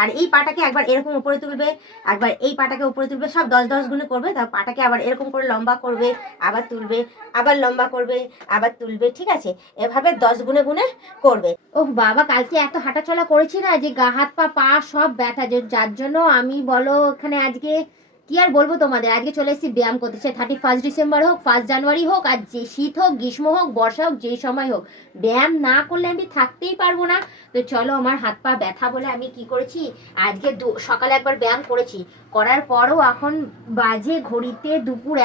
আর এই পাটাকে একবার এরকম উপরে তুলবে, একবার এই পাটাকে উপরে তুলবে, সব 10-10 গুণে করবে। তার পাটাকে আবার এরকম করে লম্বা করবে, আবার তুলবে, আবার লম্বা করবে, আবার তুলবে, ঠিক আছে? এভাবে 10 গুণে গুণে করবে। ও বাবা, কালকে এত হাঁটাচলা করেছি না যে গা হাত পা পা সব ব্যথা, যার জন্য আমি বলো এখানে আজকে কি আর বলবো তোমাদের, আজকে চলে এসেছি ব্যায়াম করতে। সে 31 ডিসেম্বর হোক, 1 জানুয়ারি হোক, আর যে শীত হোক, গ্রীষ্ম হোক, বর্ষা হোক, যেই সময় হোক, ব্যায়াম না করলে আমি থাকতেই পারবো না। তো চলো, আমার হাত পা ব্যথা বলে আমি কি করেছি, আজকে সকালে একবার ব্যায়াম করেছি, করার পরও এখন বাজে ঘড়িতে দুপুর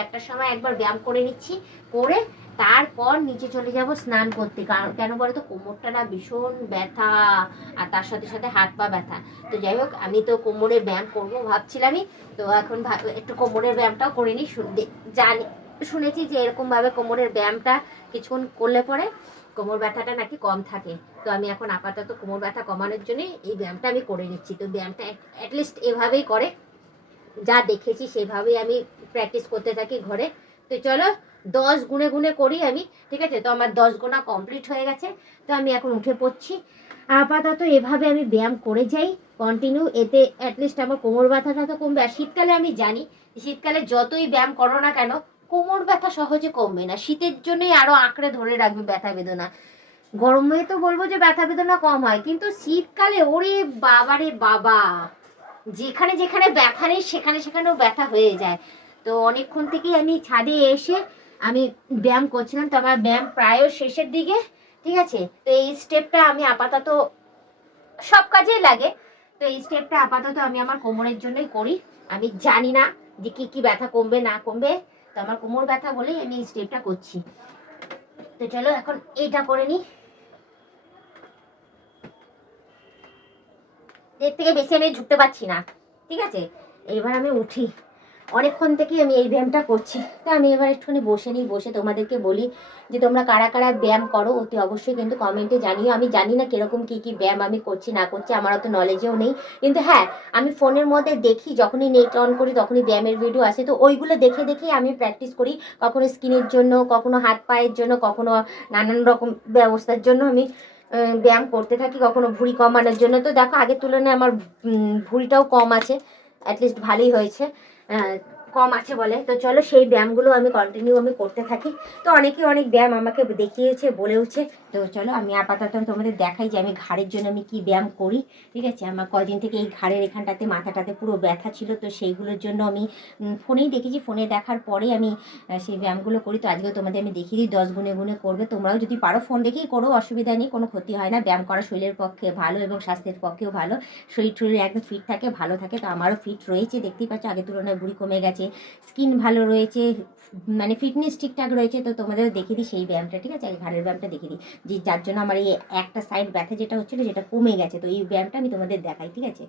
একটার সময় একবার ব্যায়াম করে নিচ্ছি, করে তারপর নিচে চলে যাব স্নান করতে। কারণ কেন বলো তো, কোমরটা না ভীষণ ব্যথা, আর তার সাথে সাথে হাত পা ব্যথা। তো যাই হোক, আমি তো কোমরের ব্যায়াম করবো ভাবছিলামই, তো এখন একটু কোমরের ব্যায়ামটাও করে নিই। জানি, শুনেছি যে এরকম ভাবে কোমরের ব্যায়ামটা কিছুক্ষণ করলে পরে কোমর ব্যথাটা নাকি কম থাকে। তো আমি এখন আপাতত কোমর ব্যথা কমানোর জন্য এই ব্যায়ামটা আমি করে নিচ্ছি। তো ব্যায়ামটা অ্যাটলিস্ট এভাবেই করে, যা দেখেছি সেভাবেই আমি প্র্যাকটিস করতে থাকি ঘরে। তো চলো 10 গুণে গুণে করি আমি, ঠিক আছে? তো আমার 10 গোনা কমপ্লিট হয়ে গেছে। তো আমি এখন উঠে পড়ছি। আপাতত এভাবে আমি ব্যায়াম করে যাই কন্টিনিউ, এতে অ্যাটলিস্ট আমার কোমর ব্যথাটা তো কমবে। আর শীতকালে আমি জানি, শীতকালে যতই ব্যায়াম করো না কেন, কোমর ব্যথা সহজে কমবে না। শীতের জন্যই আরো আঁকড়ে ধরে রাখবে ব্যথা বেদনা। গরমে তো বলবো যে ব্যথা বেদনা কম হয়, কিন্তু শীতকালে ওরে বাবা রে বাবা, যেখানে যেখানে ব্যথা নেই সেখানে সেখানেও ব্যথা হয়ে যায়। তো অনেকক্ষণ থেকেই আমি ছাদে এসে আমি ব্যায়াম করছিলাম। তো আমার ব্যায়াম প্রায় শেষের দিকে, ঠিক আছে? তো এই স্টেপটা আমি আপাতত, সব কাজেই লাগে, তো এই স্টেপটা আপাতত আমি আমার কোমরের জন্যই করি। আমি জানি না যে কি কি ব্যথা কমবে না কমবে, তো আমার কোমর ব্যথা বলেই আমি এই স্টেপটা করছি। তো চলো এখন এইটা করে নিই। এর থেকে বেশি আমি ঝুঁকতে পারছি না, ঠিক আছে? এবার আমি উঠি, অনেকক্ষণ থেকে আমি এই ব্যায়ামটা করছি। তো আমি এবার একটুখানি বসে নিই, বসে তোমাদেরকে বলি যে তোমরা কারা কারা ব্যায়াম করো অতি অবশ্যই কিন্তু কমেন্টে জানিও। আমি জানি না কিরকম কি কি ব্যায়াম আমি করছি না করছি, আমার অত নলেজেও নেই, কিন্তু হ্যাঁ, আমি ফোনের মধ্যে দেখি, যখনই নেট অন করি তখনই ব্যায়ামের ভিডিও আসে, তো ওইগুলো দেখে দেখেই আমি প্র্যাকটিস করি। কখনো স্কিনের জন্য, কখনো হাত পায়ের জন্য, কখনো নানান রকম ব্যবস্থার জন্য আমি ব্যায়াম করতে থাকি, কখনো ভুঁড়ি কমানোর জন্য। তো দেখো, আগের তুলনায় আমার ভুঁড়িটাও কম আছে, অ্যাটলিস্ট ভালোই হয়েছে, কম আছে বলে। তো চলো সেই ব্যায়ামগুলো আমি কন্টিনিউ আমি করতে থাকি। তো অনেকে অনেক ব্যায়াম আমাকে দেখিয়েছে, বলেওছে। তো চলো আমি আপাতত তোমাদের দেখাই যে আমি ঘাড়ের জন্য আমি কি ব্যায়াম করি, ঠিক আছে? আমার কদিন থেকে এই ঘাড়ের এখানটাতে মাথাটাতে পুরো ব্যথা ছিল, তো সেইগুলোর জন্য আমি ফোনেই দেখেছি, ফোনে দেখার পরেই আমি সেই ব্যায়ামগুলো করি। তো আজকেও তোমাদের আমি দেখিয়ে দিই, 10 গুণে গুণে করবে। তোমরাও যদি পারো ফোন দেখেই করো, অসুবিধা নেই, কোনো ক্ষতি হয় না। ব্যায়াম করা শরীরের পক্ষে ভালো এবং স্বাস্থ্যের পক্ষেও ভালো, শরীর একদম ফিট থাকে, ভালো থাকে। তো আমারও ফিট রয়েছে, দেখতেই পাচ্ছ, আগের তুলনায় ভুঁড়ি কমে গেছে, স্কিন ভালো রয়েছে, মানে ফিটনেস ঠিকঠাক রয়েছে। তো তোমাদের দেখিয়ে দিই সেই ব্যায়ামটা, ঠিক আছে? ঘাড়ের ব্যায়ামটা দেখিয়ে দিই, যে যার জন্য আমার এই একটা সাইড ব্যথা যেটা হচ্ছিলো যেটা কমে গেছে। তো এই ব্যায়ামটা আমি তোমাদের দেখাই, ঠিক আছে?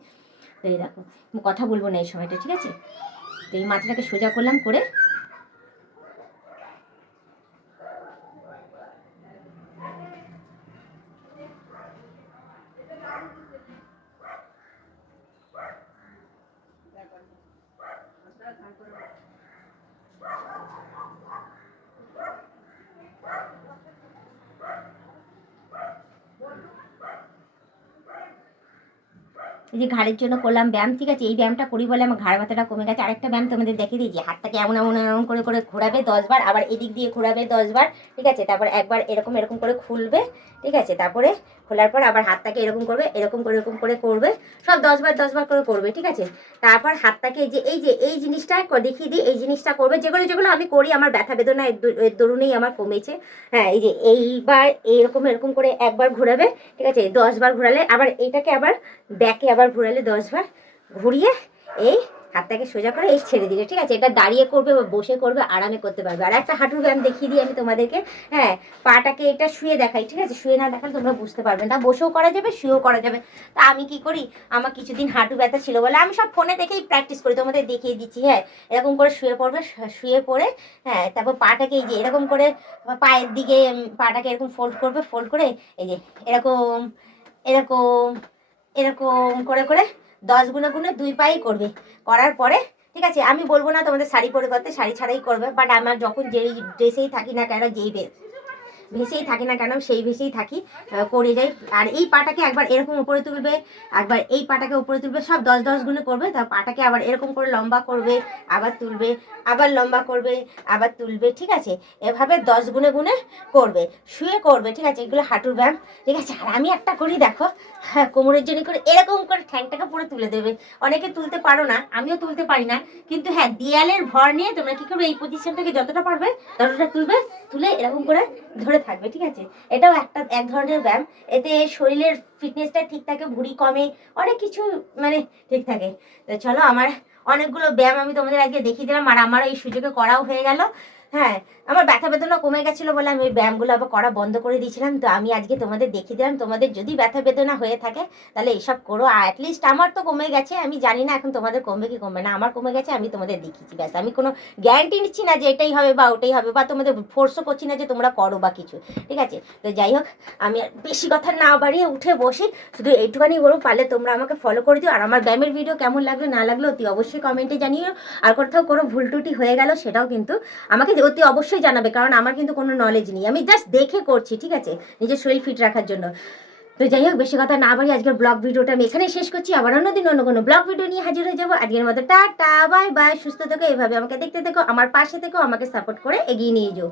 তো এই দেখো, কথা বলবো না এই সময়টা, ঠিক আছে? তো এই মাথাটাকে সোজা করলাম, করে এই যে ঘাড়ের জন্য করলাম ব্যায়াম, ঠিক আছে? এই ব্যায়ামটা করি বলে আমার ঘাড় ব্যথাটা কমে গেছে। আরেকটা ব্যায়াম তোমাদের দেখিয়ে দিই, যে হাতটাকে এমন এমন এমন করে করে ঘোরাবে 10 বার, আবার এদিক দিয়ে ঘোরাবে 10 বার, ঠিক আছে? তারপর একবার এরকম এরকম করে খুলবে, ঠিক আছে? তারপরে খোলার পর আবার হাতটাকে এরকম করবে, এরকম করে এরকম করে করবে, সব 10 বার 10 বার করে করবে, ঠিক আছে? তারপর হাতটাকে এই জিনিসটা দেখিয়ে দিই, এই জিনিসটা করবে, যেগুলো যেগুলো আমি করি আমার ব্যথা বেদনা এর দরুনেই আমার কমেছে। হ্যাঁ, এই যে এইবার এরকম এরকম করে একবার ঘোরাবে, ঠিক আছে? 10 বার ঘোরালে, আবার এইটাকে আবার ব্যাকে আবার ঘোরালে 10 বার, ঘুরিয়ে এই হাতটাকে সোজা করে এই ছেড়ে দিলে, ঠিক আছে? এটা দাঁড়িয়ে করবে বা বসে করবে, আরামে করতে পারবে। আর একটা হাঁটুর ব্যায়াম দেখিয়ে দিই আমি তোমাদেরকে। হ্যাঁ, পাটাকে এটা শুয়ে দেখাই, ঠিক আছে? শুয়ে না দেখালে তোমরা বুঝতে পারবে না, বসেও করা যাবে, শুয়েও করা যাবে। তা আমি কি করি, আমার কিছুদিন হাঁটু ব্যথা ছিল বলে আমি সব ফোনে দেখেই প্র্যাকটিস করি, তোমাদের দেখিয়ে দিচ্ছি। হ্যাঁ, এরকম করে শুয়ে পড়বে, শুয়ে পড়ে, হ্যাঁ, তারপর পাটাকে এই যে এরকম করে পায়ের দিকে পাটাকে এরকম ফোল্ড করবে, ফোল্ড করে এই যে এরকম এরকম এরকম করে করে 10 গুণে গুণে 2 পায়েই করবে। করার পরে, ঠিক আছে, আমি বলবো না তোমাদের শাড়ি পরে করতে, শাড়ি ছাড়াই করবে, বাট আমার যখন যেই ড্রেসেই থাকি না কেন, যেই ভেসেই থাকি না কেন, সেই ভেসেই থাকি, করে যাই। আর এই পাটাকে একবার এরকম উপরে তুলবে, একবার এই পাটাকে উপরে তুলবে, সব 10 গুণে করবে। তার পাটাকে আবার এরকম করে লম্বা করবে, আবার তুলবে, আবার লম্বা করবে, আবার তুলবে, ঠিক আছে? এভাবে 10 গুণে করবে, শুয়ে করবে, ঠিক আছে? এগুলো হাঁটুর ব্যায়াম, ঠিক আছে? আর আমি একটা করি দেখো, হ্যাঁ, কোমরের জন্য করে এরকম করে ঠ্যাংটাকে পুরো তুলে দেবে। অনেকে তুলতে পারো না, আমিও তুলতে পারি না, কিন্তু হ্যাঁ, দেয়ালের ভর নিয়ে তোমরা কি করবে, এই পজিশনটাকে যতটা পারবে ততটা তুলবে, তুলে এরকম করে ধরে থাকবে, ঠিক আছে? এটাও এক ধরনের ব্যায়াম। এতে শরীরের ফিটনেসটা ঠিক থাকে, ভুঁড়ি কমে, অনেক কিছু মানে ঠিক থাকে। তো চলো, আমার অনেকগুলো ব্যায়াম আমি তোমাদের আজকে দেখিয়ে দিলাম, আর আমার এই সুযোগে করাও হয়ে গেল। হ্যাঁ, আমার ব্যথা বেদনা কমে গেছিলো বলে আমি ওই ব্যায়ামগুলো আবার করা বন্ধ করে দিয়েছিলাম। তো আমি আজকে তোমাদের দেখিয়ে দিলাম। তোমাদের যদি ব্যথা বেদনা হয়ে থাকে তাহলে এইসব করো। আর অ্যাটলিস্ট আমার তো কমে গেছে, আমি জানি না এখন তোমাদের কমবে কি কমবে না, আমার কমে গেছে, আমি তোমাদের দেখিয়েছি, ব্যাস। আমি কোনো গ্যারান্টি নিচ্ছি না যে এটাই হবে বা ওটাই হবে, বা তোমাদের ফোর্সও করছি না যে তোমরা করো বা কিছু, ঠিক আছে? তো যাই হোক, আমি আর বেশি কথা না বাড়িয়ে উঠে বসি, শুধু এইটুখানি বলবো, পারলে তোমরা আমাকে ফলো করে দিও। আর আমার ব্যায়ামের ভিডিও কেমন লাগলো না লাগলো অতি অবশ্যই কমেন্টে জানিও। আর কোথাও কোনো ভুল টুটি হয়ে গেল সেটাও কিন্তু আমাকে অতি অবশ্যই জানাবে, কারণ আমার কিন্তু কোনো নলেজ নেই, আমি জাস্ট দেখে করছি, ঠিক আছে? নিজের শরীর ফিট রাখার জন্য। তো যাই হোক, বেশি কথা না বাড়ি আজকের ব্লগ ভিডিওটা আমি এখানেই শেষ করছি। আবার অন্যদিন অন্য কোনো ব্লগ ভিডিও নিয়ে হাজির হয়ে যাবো। আজকের মতো টাটা, বাই বাই, সুস্থ থেকো, এইভাবে আমাকে দেখতে থেকো, আমার পাশে থেকো, আমাকে সাপোর্ট করে এগিয়ে নিয়ে যাও।